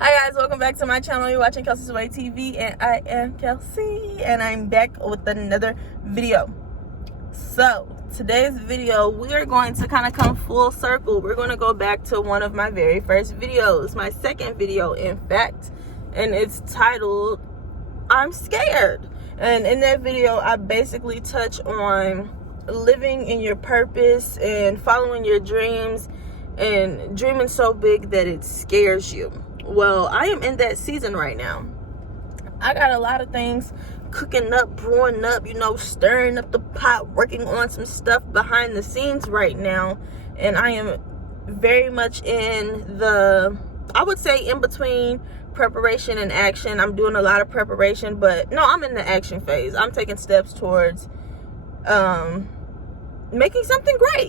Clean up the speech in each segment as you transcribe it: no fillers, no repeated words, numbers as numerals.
Hi guys, welcome back to my channel. You're watching Kel-Sei's Way TV and I am Kel-Sei and I'm back with another video. So today's video, we are going to kind of come full circle. We're going to go back to one of my very first videos, my second video in fact, and it's titled I'm Scared. And in that video I basically touch on living in your purpose and following your dreams and dreaming so big that it scares you. Well, I am in that season right now. I got a lot of things cooking up, brewing up, stirring up the pot, working on some stuff behind the scenes right now. And I am very much in the, I would say, in between preparation and action. I'm doing a lot of preparation, but no, I'm in the action phase. I'm taking steps towards making something great.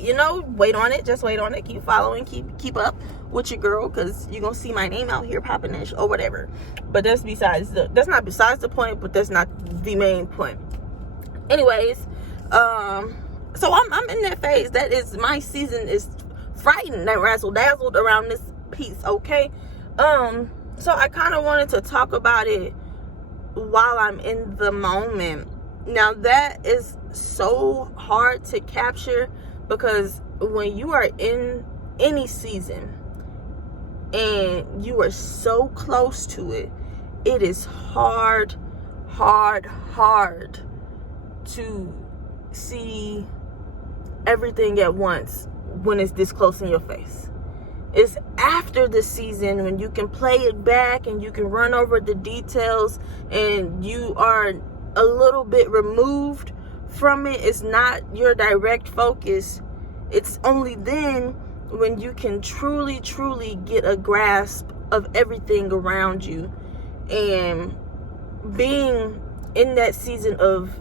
Wait on it, just wait on it, keep following, keep up with your girl, because you're gonna see my name out here popping ish or whatever. But that's not besides the point, but that's not the main point. Anyways, so I'm in that phase. That is, my season is frightened and razzle dazzled around this piece. Okay, so I kind of wanted to talk about it while I'm in the moment. Now that is so hard to capture, because when you are in any season and you are so close to it, it is hard to see everything at once when it's this close in your face. It's after the season when you can play it back and you can run over the details and you are a little bit removed from it. It's not your direct focus. It's only then when you can truly get a grasp of everything around you. And being in that season of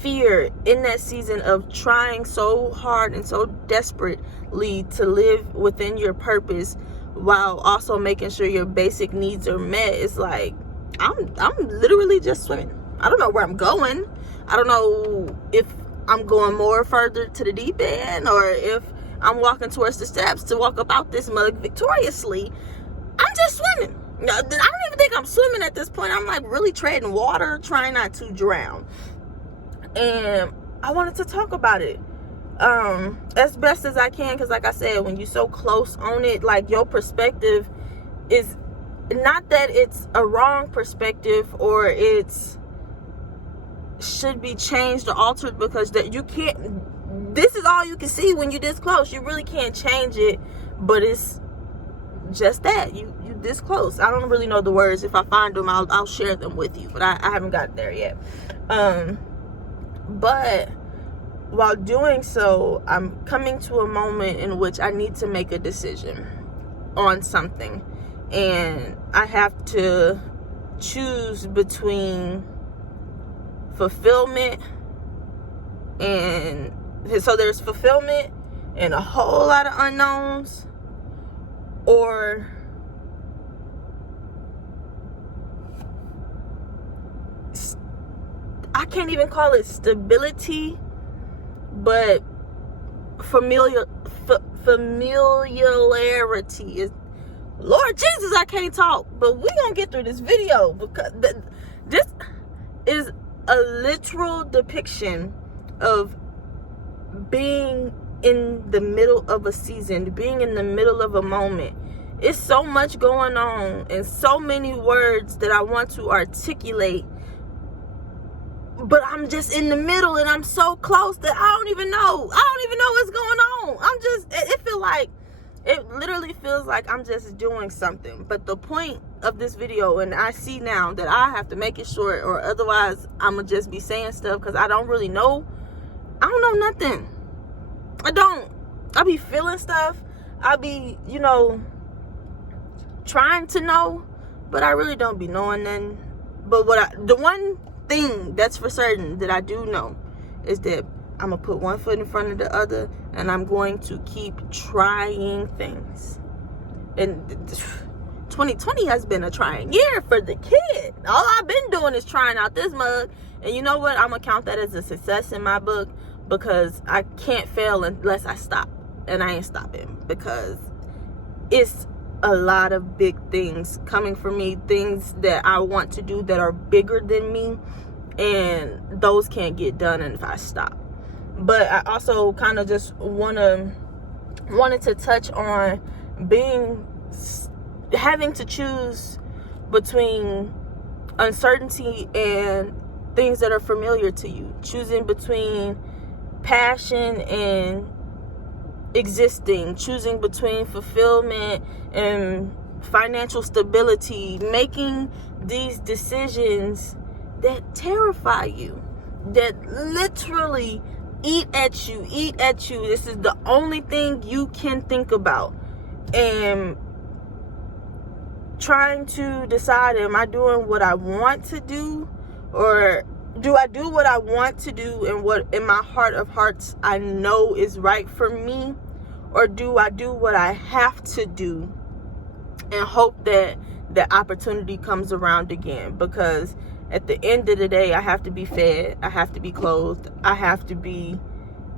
fear, in that season of trying so hard and so desperately to live within your purpose while also making sure your basic needs are met, it's like I'm literally just swimming. I don't know where I'm going. I don't know if I'm going more further to the deep end or if I'm walking towards the steps to walk up out this mug victoriously. I'm just swimming. I don't even think I'm swimming at this point. I'm like really treading water, trying not to drown. And I wanted to talk about it as best as I can, because like I said, when you're so close on it, like your perspective is not that it's a wrong perspective or it's should be changed or altered, because that you can't, this is all you can see when you're this close. You really can't change it, but it's just that you this close. I don't really know the words. If I find them, I'll share them with you, but I haven't got there yet. But while doing so, I'm coming to a moment in which I need to make a decision on something, and I have to choose between fulfillment, and so there's fulfillment and a whole lot of unknowns, or I can't even call it stability, but familiarity is, Lord Jesus, I can't talk, but we're gonna get through this video, because this is a literal depiction of being in the middle of a season, being in the middle of a moment. It's so much going on and so many words that I want to articulate, but I'm just in the middle and I'm so close that I don't even know what's going on. It literally feels like I'm just doing something. But the point of this video, and I see now that I have to make it short, or otherwise I'm gonna just be saying stuff, because I don't know nothing. I be feeling stuff. I be, trying to know, but I really don't be knowing nothing. But the one thing that's for certain that I do know is that I'm gonna put one foot in front of the other, and I'm going to keep trying things. And 2020 has been a trying year for the kid. All I've been doing is trying out this mug, and you know what? I'm gonna count that as a success in my book, because I can't fail unless I stop, and I ain't stopping, because it's a lot of big things coming for me, things that I want to do that are bigger than me, and those can't get done if I stop. But I also kind of just wanted to touch on having to choose between uncertainty and things that are familiar to you, choosing between passion and existing, choosing between fulfillment and financial stability, making these decisions that terrify you, that literally eat at you. This is the only thing you can think about. And trying to decide, am I doing what I want to do, or do I do what I want to do and what in my heart of hearts I know is right for me, or do I do what I have to do and hope that the opportunity comes around again? Because at the end of the day, I have to be fed, I have to be clothed, I have to be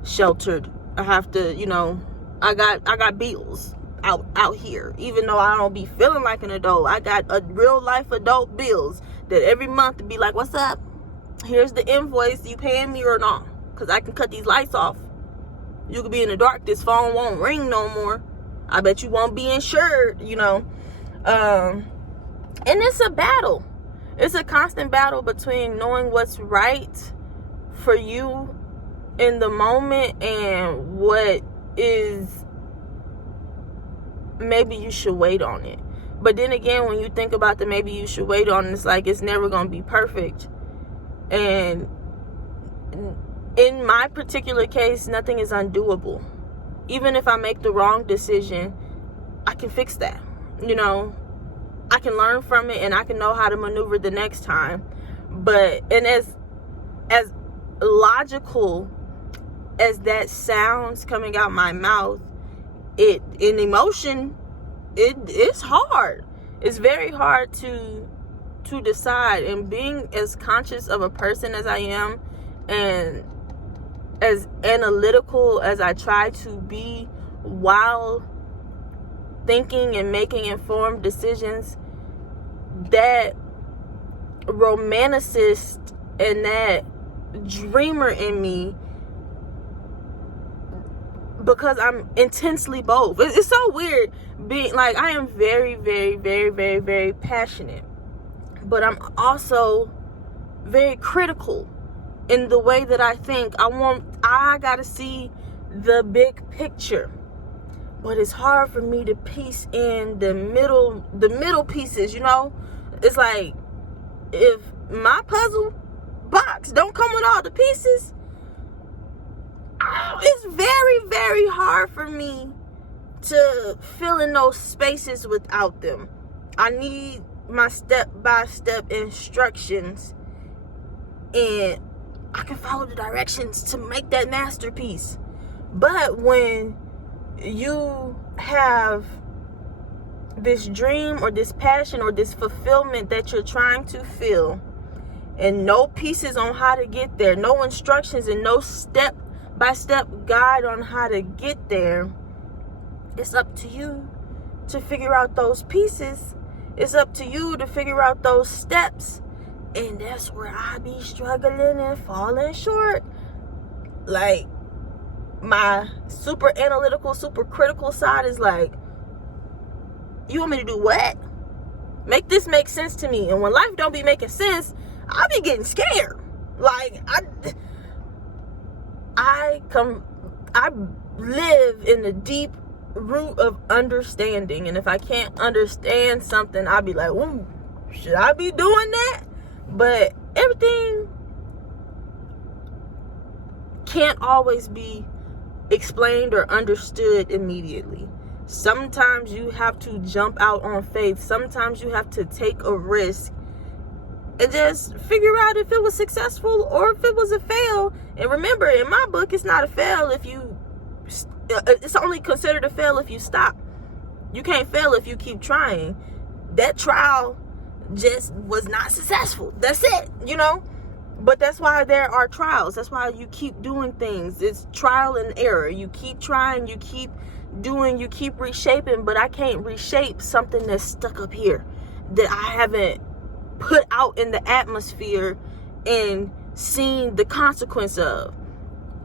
sheltered, I have to, I got bills out here. Even though I don't be feeling like an adult, I got a real life adult bills that every month be like, what's up? Here's the invoice, you paying me or not? Because I can cut these lights off. You could be in the dark, this phone won't ring no more. I bet you won't be insured, and it's a battle. It's a constant battle between knowing what's right for you in the moment and what is maybe you should wait on it. But then again, when you think about the maybe you should wait on it, it's like it's never going to be perfect. And in my particular case, nothing is undoable. Even if I make the wrong decision, I can fix that. I can learn from it and I can know how to maneuver the next time. And as logical as that sounds coming out my mouth, in emotion, it's hard. It's very hard to decide. And being as conscious of a person as I am, and as analytical as I try to be while thinking and making informed decisions, that romanticist and that dreamer in me, because I'm intensely both. It's so weird being like, I am very, very, very, very, very passionate, but I'm also very critical in the way that I think. I gotta see the big picture, but it's hard for me to piece in the middle pieces. It's like, if my puzzle box don't come with all the pieces, it's very, very hard for me to fill in those spaces without them. I need my step-by-step instructions, and I can follow the directions to make that masterpiece. But when you have this dream or this passion or this fulfillment that you're trying to fill, and no pieces on how to get there, no instructions, and no step-by-step guide on how to get there, it's up to you to figure out those pieces. It's up to you to figure out those steps. And that's where I be struggling and falling short. Like, my super analytical, super critical side is like, you want me to do what? Make this make sense to me. And when life don't be making sense, I be getting scared. Like, I live in the deep root of understanding. And if I can't understand something, I'll be like, ooh, should I be doing that? But everything can't always be explained or understood immediately. Sometimes you have to jump out on faith. Sometimes you have to take a risk and just figure out if it was successful or if it was a fail. And remember, in my book, it's not a fail if you, it's only considered a fail if you stop. You can't fail if you keep trying. That trial just was not successful. That's it, But that's why there are trials. That's why you keep doing things. It's trial and error. You keep trying, you keep doing, you keep reshaping, but I can't reshape something that's stuck up here that I haven't put out in the atmosphere and seen the consequence of.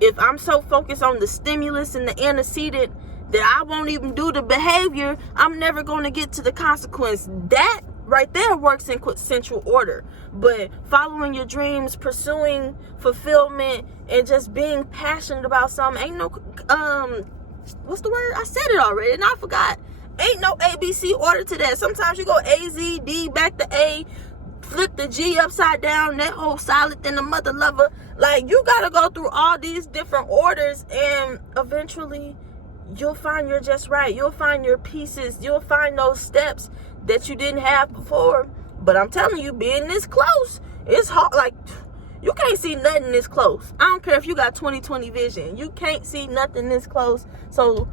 If I'm so focused on the stimulus and the antecedent that I won't even do the behavior, I'm never going to get to the consequence. That right there works in central order. But following your dreams, pursuing fulfillment, and just being passionate about something, ain't no what's the word? I said it already and I forgot. Ain't no ABC order to that. Sometimes you go A, Z, D, back to A, flip the G upside down, that whole solid, then the mother lover. Like, you gotta go through all these different orders, and eventually you'll find you're just right. You'll find your pieces. You'll find those steps that you didn't have before. But I'm telling you, being this close, it's hard. Like, you can't see nothing this close. I don't care if you got 20/20 vision. You can't see nothing this close. So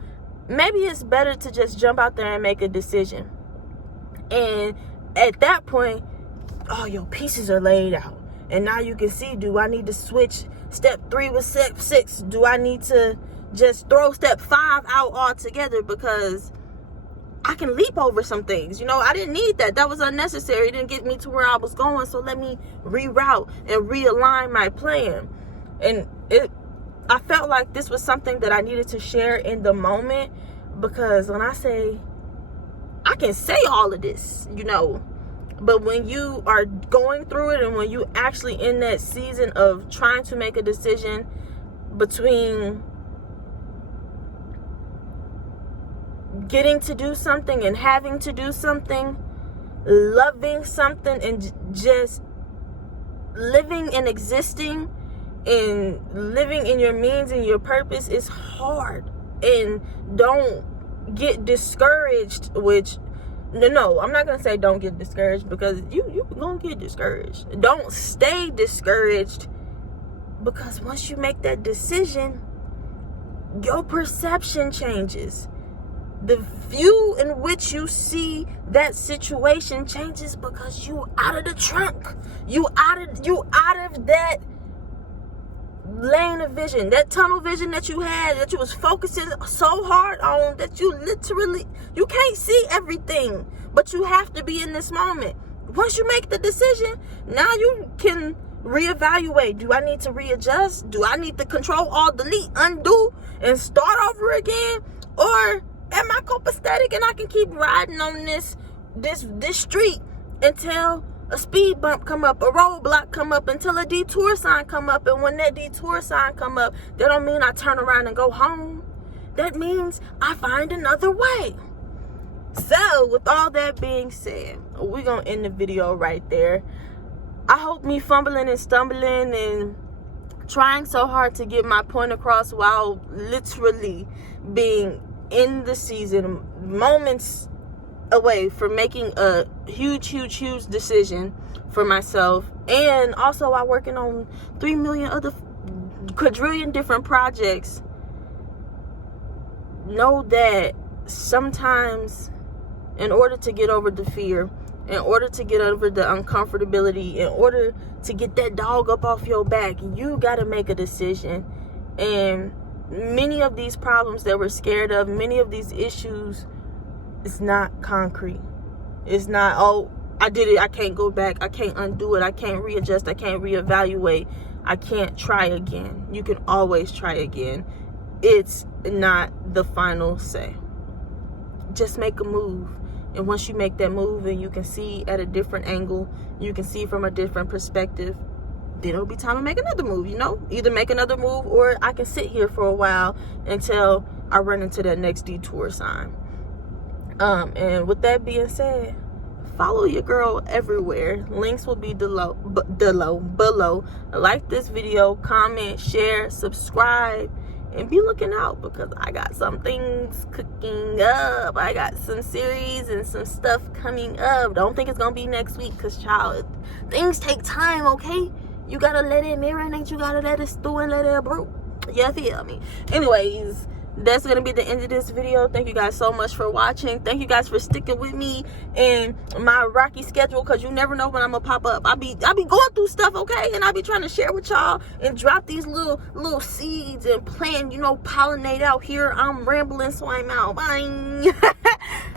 maybe it's better to just jump out there and make a decision. And at that point, oh, your pieces are laid out. And now you can see, do I need to switch step 3 with step 6? Do I need to just throw step 5 out altogether? Because I can leap over some things. You know, I didn't need that. That was unnecessary. It didn't get me to where I was going. So let me reroute and realign my plan. And I felt like this was something that I needed to share in the moment, because when I say, I can say all of this, you know, but when you are going through it and when you actually in that season of trying to make a decision between getting to do something and having to do something, loving something and just living and existing and living in your means and your purpose, is hard. And don't get discouraged, which no, I'm not gonna say don't get discouraged, because you gonna get discouraged. Don't stay discouraged, because once you make that decision, your perception changes. The view in which you see that situation changes, because you out of the trunk. You out of that lane of vision, that tunnel vision that you had, that you was focusing so hard on, that you can't see everything, but you have to be in this moment. Once you make the decision, now you can reevaluate. Do I need to readjust? Do I need to control, alt, delete, undo, and start over again? Or am I copacetic and I can keep riding on this street until a speed bump come up, a roadblock come up, until a detour sign come up? And when that detour sign come up, that don't mean I turn around and go home. That means I find another way. So with all that being said, we're gonna end the video right there. I hope me fumbling and stumbling and trying so hard to get my point across while literally being in the season, moments away from making a huge decision for myself, and also while working on 3 million other quadrillion different projects, know that sometimes in order to get over the fear, in order to get over the uncomfortability, in order to get that dog up off your back, you got to make a decision. And many of these problems that we're scared of, many of these issues, it's not concrete. It's not, oh, I did it, I can't go back, I can't undo it, I can't readjust, I can't reevaluate, I can't try again. You can always try again. It's not the final say. Just make a move. And once you make that move and you can see at a different angle, you can see from a different perspective, then it'll be time to make another move, you know? Either make another move, or I can sit here for a while until I run into that next detour sign. And with that being said, follow your girl everywhere. Links will be below. Like this video, comment, share, subscribe, and be looking out, because I got some things cooking up. I got some series and some stuff coming up. Don't think it's gonna be next week, because child, things take time, okay? You gotta let it marinate, you gotta let it stew and let it brew. You feel me? Anyways, that's gonna be the end of this video. Thank you guys so much for watching. Thank you guys for sticking with me in my rocky schedule, because you never know when I'm gonna pop up. I be going through stuff, okay, and I be trying to share with y'all and drop these little seeds and plant, pollinate out here. I'm rambling, so I'm out. Bye.